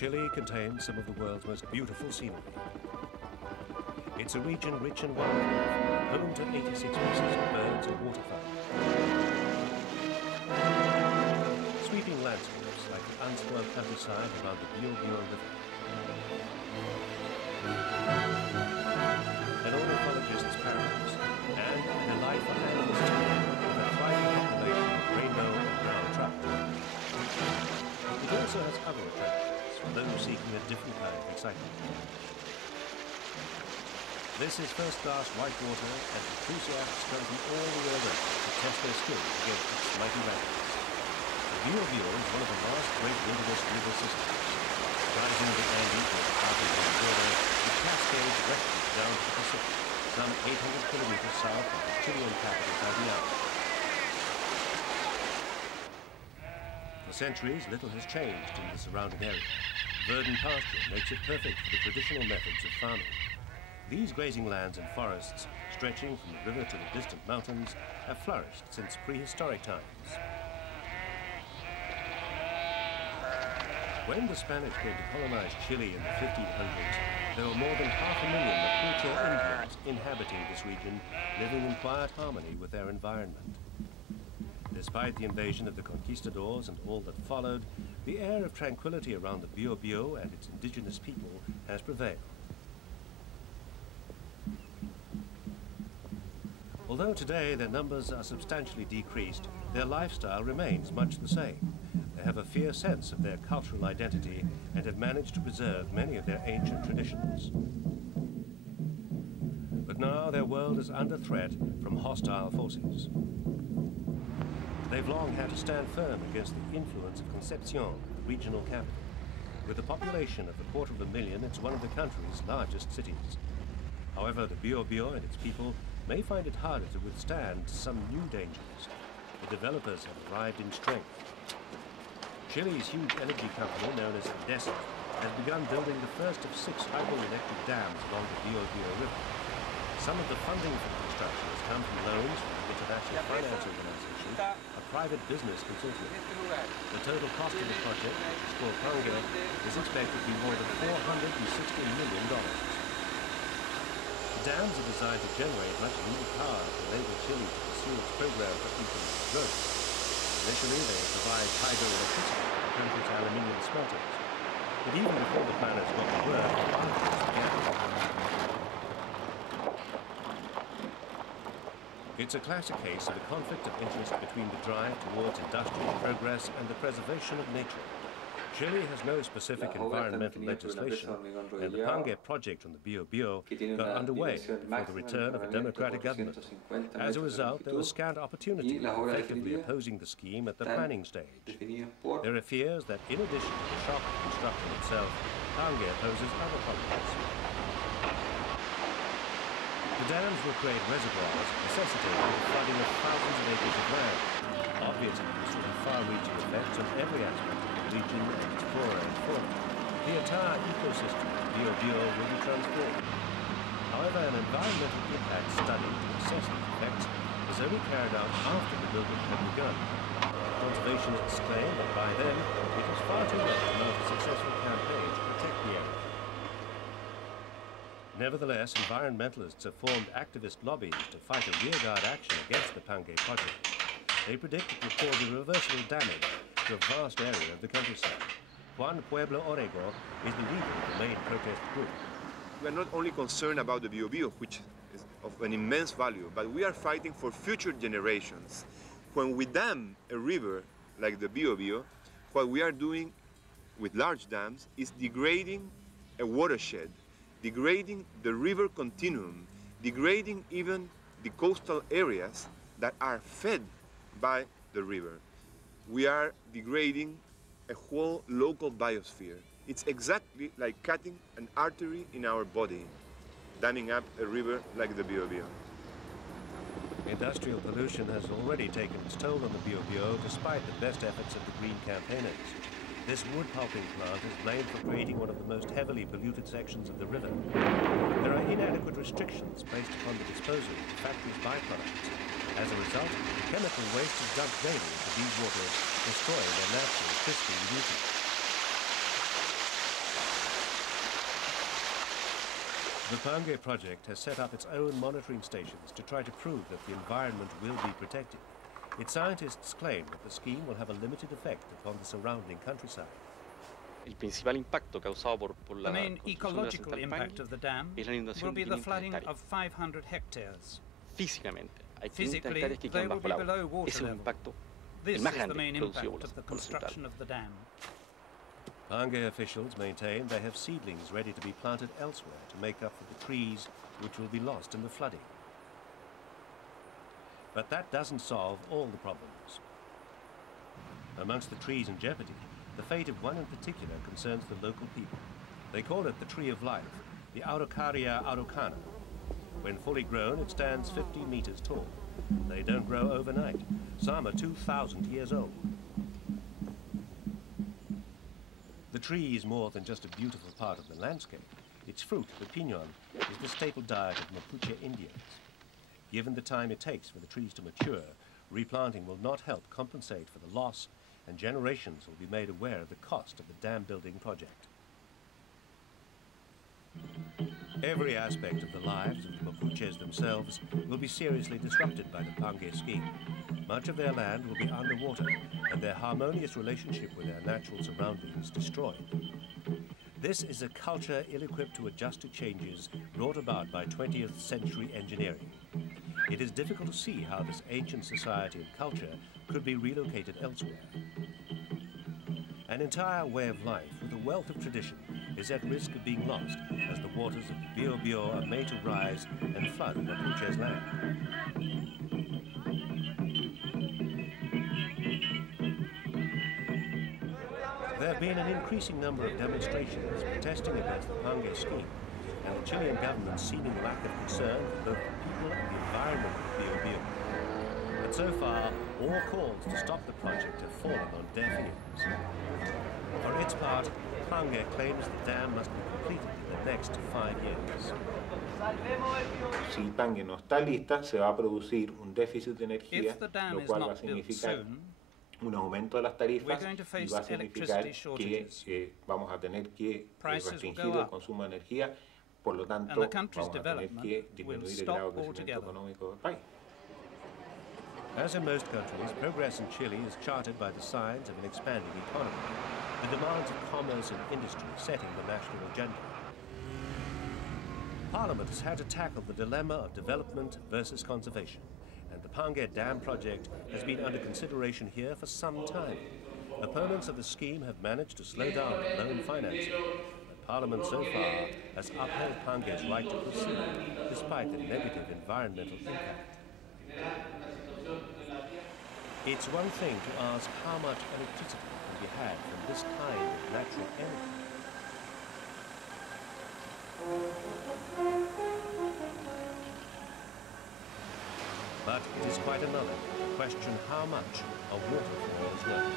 Chile contains some of the world's most beautiful scenery. It's a region rich in wildlife, home to 86 species of birds and waterfowl. Sweeping landscapes like the unspoiled countryside around the Bio Bio River. An ornithologist's paradise, and a delight for animals too, with a thriving population of rainbow and brown trout. It also has other attractions for those seeking a different kind of excitement. This is first-class whitewater, and enthusiasts come from all the way around to test their skills against its mighty rapids. The Bio Bio is one of the last great wilderness river systems. Rising the Andes or the Argentine border, it cascades westward down to the Pacific, some 800 kilometers south of the Chilean capital, Santiago. For centuries, little has changed in the surrounding area. Verdant pasture makes it perfect for the traditional methods of farming. These grazing lands and forests, stretching from the river to the distant mountains, have flourished since prehistoric times. When the Spanish came to colonize Chile in the 1500s, there were more than 500,000 Mapuche Indians inhabiting this region, living in quiet harmony with their environment. Despite the invasion of the conquistadors and all that followed, the air of tranquility around the Bio Bio and its indigenous people has prevailed. Although today their numbers are substantially decreased, their lifestyle remains much the same. They have a fierce sense of their cultural identity and have managed to preserve many of their ancient traditions. But now their world is under threat from hostile forces. They've long had to stand firm against the influence of Concepcion, the regional capital. With a population of 250,000, it's one of the country's largest cities. However, the Bio Bio and its people may find it harder to withstand some new dangers. The developers have arrived in strength. Chile's huge energy company, known as Endesa, has begun building the first of 6 hydroelectric dams along the Bio Bio River. Some of the funding for the construction has come from loans from the International Finance Organization, a private business consortium. The total cost of the project, which is called Pangue, is expected to be more than $460 million. The dams are designed to generate much needed power to enable Chile to pursue its program for economic growth. Initially, they provide hydroelectricity for the country's aluminium smelters. But even before the planners got to work, arguments began. It's a classic case of a conflict of interest between the drive towards industrial progress and the preservation of nature. Chile has no specific environmental legislation, and the Pangue project on the Bio Bio got underway before the return of a democratic government. As a result, there was scant opportunity for effectively opposing the scheme at the planning stage. There are fears that in addition to the shock of construction itself, Pangue poses other problems. The dams will create reservoirs necessitating the flooding of thousands of acres of land. Obviously, this will have far-reaching effects on every aspect of the region and its flora and fauna. The entire ecosystem of Bio Bio will be transformed. However, an environmental impact study to assess these effects was only carried out after the building had begun. Conservationists claim that by then it was far too late to mount a successful campaign to protect the area. Nevertheless, environmentalists have formed activist lobbies to fight a rearguard action against the Pangue project. They predict it will cause irreversible damage to a vast area of the countryside. Juan Pueblo Orego is the leader of the main protest group. We are not only concerned about the Bio Bio, which is of an immense value, but we are fighting for future generations. When we dam a river like the Bio Bio, what we are doing with large dams is degrading a watershed, degrading the river continuum, degrading even the coastal areas that are fed by the river. We are degrading a whole local biosphere. It's exactly like cutting an artery in our body, damming up a river like the Bio Bio. Industrial pollution has already taken its toll on the Bio Bio despite the best efforts of the green campaigners. This wood pulping plant is blamed for creating one of the most heavily polluted sections of the river. There are inadequate restrictions placed upon the disposal of the factory's byproducts. As a result, chemical waste is dumped daily into these waters, destroying their natural pristine beauty. The Pange project has set up its own monitoring stations to try to prove that the environment will be protected. Its scientists claim that the scheme will have a limited effect upon the surrounding countryside. The main ecological impact of the dam will be the flooding of 500 hectares. Physically, they will be below water level. This is the main impact of the construction of the dam. Pange officials maintain they have seedlings ready to be planted elsewhere to make up for the trees which will be lost in the flooding. But that doesn't solve all the problems. Amongst the trees in jeopardy, the fate of one in particular concerns the local people. They call it the Tree of Life, the Araucaria araucana. When fully grown, it stands 50 meters tall. They don't grow overnight. Some are 2,000 years old. The tree is more than just a beautiful part of the landscape. Its fruit, the piñón, is the staple diet of Mapuche Indians. Given the time it takes for the trees to mature, replanting will not help compensate for the loss, and generations will be made aware of the cost of the dam building project. Every aspect of the lives of the Mapuches themselves will be seriously disrupted by the Pange scheme. Much of their land will be underwater and their harmonious relationship with their natural surroundings destroyed. This is a culture ill-equipped to adjust to changes brought about by 20th century engineering. It is difficult to see how this ancient society and culture could be relocated elsewhere. An entire way of life with a wealth of tradition is at risk of being lost as the waters of the Bio Bio are made to rise and flood Mapuche's land. There have been an increasing number of demonstrations protesting against the Pange scheme and the Chilean government's seeming lack of concern for both the people and the environment of Bio Bio. But so far, all calls to stop the project have fallen on deaf ears. For its part, Pange claims the dam must be completed in the next 5 years. Si Pange no está lista, se va a producir un déficit de energía, lo cual va a significar un aumento de las tarifas y va a significar que vamos a tener que restringir el consumo de energía, por lo tanto vamos a tener que disminuir el grado de crecimiento económico del país. As in most countries, progress in Chile is charted by the signs of an expanding economy, the demands of commerce and industry setting the national agenda. Parliament has had to tackle the dilemma of development versus conservation, and the Pange Dam project has been under consideration here for some time. Opponents of the scheme have managed to slow down the loan financing, but Parliament so far has upheld Pange's right to proceed, despite the negative environmental impact. It's one thing to ask how much electricity can be had from this kind of natural energy. But it is quite another to question how much a waterfall is worth.